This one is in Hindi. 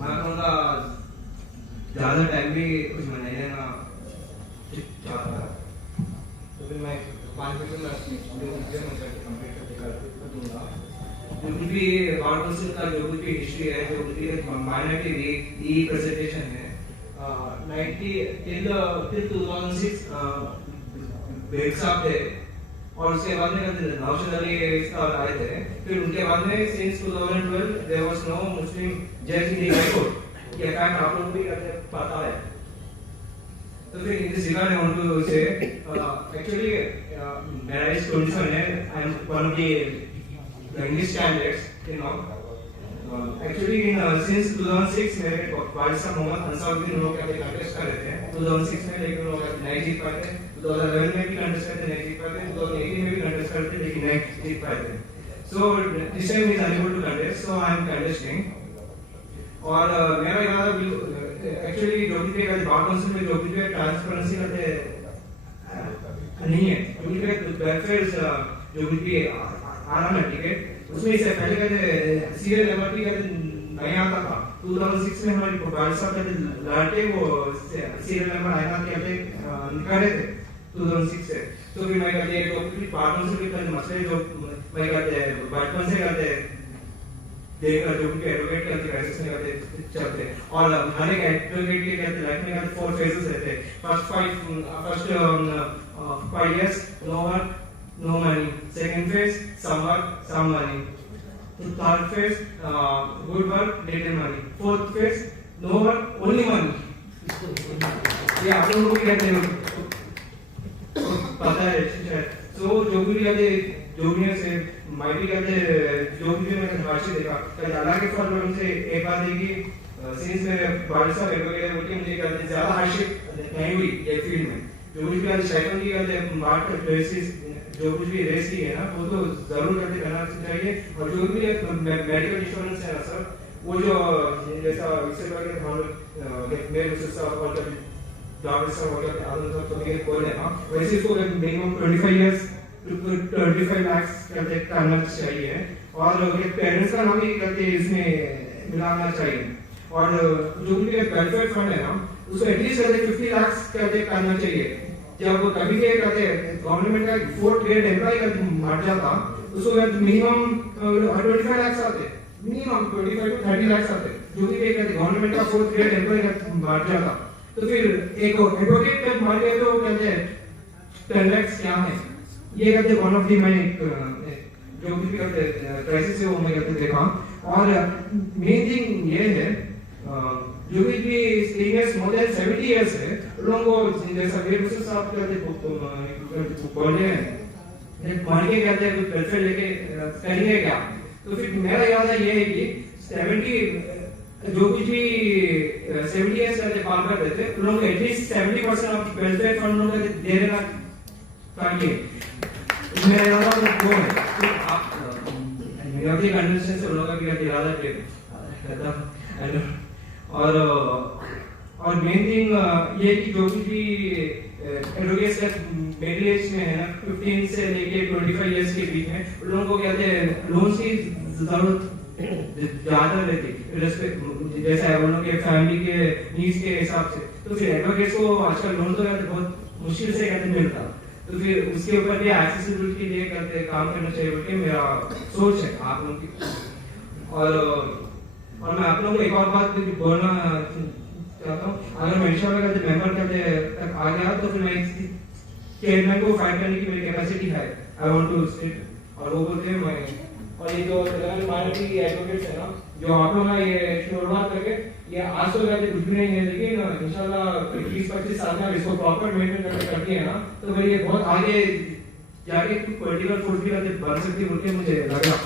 मैं कहूँगा ज़्यादा टाइम भी कुछ मनाने ना चाहता था, तो फिर मैं 5 मिनट में जो कंप्लीट कर दूँगा। जो कुछ भी कॉन्फ्रेंस का जो कुछ भी हिस्ट्री है, जो कुछ भी माइनॉरिटी रिप्रेजेंटेशन है, 90 till 2006 बेग साहब थे, और उसके बाद में नौशाद अली इसका आए थे। फिर उनके बाद में since 2012 there was no Muslim जज इन द हाई कोर्ट। ये फैक्ट आप लोगों को भी पता है। तो फिर in this regard I want to say actually मेरा एज 27 है। I am one of the English candidates, you know. Actually since 2006 मेरे बारिशा मोहम्मद अंसारुद्दीन लोग के कंटेस्ट कर रहे थे 2006 में, लेकिन वो नहीं जीत पाए थे। 2011 में भी कंटेस्ट करते नहीं जीत पाए थे, 2018 में भी कंटेस्ट करते लेकिन नहीं जीत पाए थे। So this time is unable to contest, so I am contesting. और मेरा इरादा एक्चुअली जो भी बार काउंसिल में जो भी ट्रांसपेरेंसी करते नहीं है, क्योंकि वेलफेयर जो भी आ रहा है टिकट, उसमें इससे पहले कहते सीरियल नंबर भी कहते नहीं आता था। 2006 में हमारी बारिशा कहते लड़के वो सीरियल नंबर आया कहते निकाले थे 2006 से। तो फिर मैं कहते हैं जो पार्टनर से भी कहते मसले जो मैं कहते बचपन से कहते देखकर जो भी एडवोकेट करते क्राइसिस में कहते चलते, और हर एक एडवोकेट के कहते लाइफ में कहते 4 फेजेस रहते हैं। First 5 years no work no money, second phase some work some money, third phase good work little money, fourth phase no work only money. ये आप लोगों को कहते हैं पता है शायद। तो जो भी कहते जूनियर से मैं भी कहते जो भी मैंने भाषा देखा कल अल्लाह के फजल से एक बात है कि सिंस मेरे बारिशा वगैरह बोलते मुझे कहते ज्यादा हार्डशिप नहीं हुई ये फील्ड में। जो कुछ भी शायद की कहते मार्केट बेसिस जो कुछ भी रेस की है ना, वो तो जरूर करते रहना चाहिए। और जो भी मेडिकल इंश्योरेंस है ना सर, वो जो जैसा इससे पहले हम मेरे साहब और डॉक्टर साहब वगैरह आदमी साहब तो मेरे बोल रहे हैं, वैसे इसको मिनिमम 25 years 25 lakhs करते करना चाहिए, और पेरेंट्स का नाम भी करते इसमें मिलाना चाहिए। और जो भी वेलफेयर फंड है ना, उसको एटलीस्ट कहते 50 lakhs करते करना चाहिए। जब कभी के कहते गवर्नमेंट का 4th grade एम्प्लॉय का मर जाता, उसको मिनिमम 25 lakhs आते, मिनिमम 25 to 30 lakhs आते। जो भी कहते गवर्नमेंट का 4th grade एम्प्लॉय का मर जाता, तो फिर एक एडवोकेट का मर गए तो कहते 10 lakhs क्या है। ये कहते वन ऑफ दी मैं जो भी कहते क्राइसिस है वो मैं कहते देखा। और मेन थिंग ये है जो भी सीनियर्स मोर देन 70 years है, लोगों को जैसा वीर मुझसे साहब कहते बोल रहे हैं मान के कहते हैं कुछ वेलफेयर लेके करेंगे क्या। तो फिर मेरा इरादा ये है कि 70 जो कुछ भी 70 years कहते काम कर रहे थे, लोगों को एटलीस्ट 70% ऑफ वेलफेयर फंड लोगों को दे देना चाहिए। मेरा इरादा वो है। आप मेरा भी कंडीशन से लोगों का भी इरादा है। और मेन थिंग ये कि जो कुछ भी एडवोकेट्स मिडिल एज में है ना, 15 से लेके 25 years के बीच में, लोगों को कहते हैं लोन की जरूरत ज्यादा रहती है, जैसे उन लोग के फैमिली के नीड्स के हिसाब से। तो फिर एडवोकेट्स को आजकल लोन तो कहते बहुत मुश्किल से कहते मिलता, तो फिर उसके ऊपर भी एक्सेसिबिलिटी के लिए करते काम करना चाहिए बोल के मेरा सोच है आप लोगों की। और मैं आप लोगों को एक और बात बोलना चाहता हूँ, अगर मैं इंशाल्लाह कहते मेंबर कहते तक आ गया तो फिर मैं चेयरमैन को फाइट करने की मेरी कैपेसिटी है, आई वांट टू स्टेट। और वो बोलते हैं मैं, और ये जो माइनॉरिटी एडवोकेट्स है ना, जो आप लोग ना ये शुरुआत करके ये आज तो कहते कुछ भी नहीं है, लेकिन इंशाल्लाह 20-25 साल में इसको प्रॉपर मेंटेन करती है ना, तो फिर ये बहुत आगे जाके पॉलिटिकल फोर्स भी बन सकती है बोल के मुझे लग रहा है।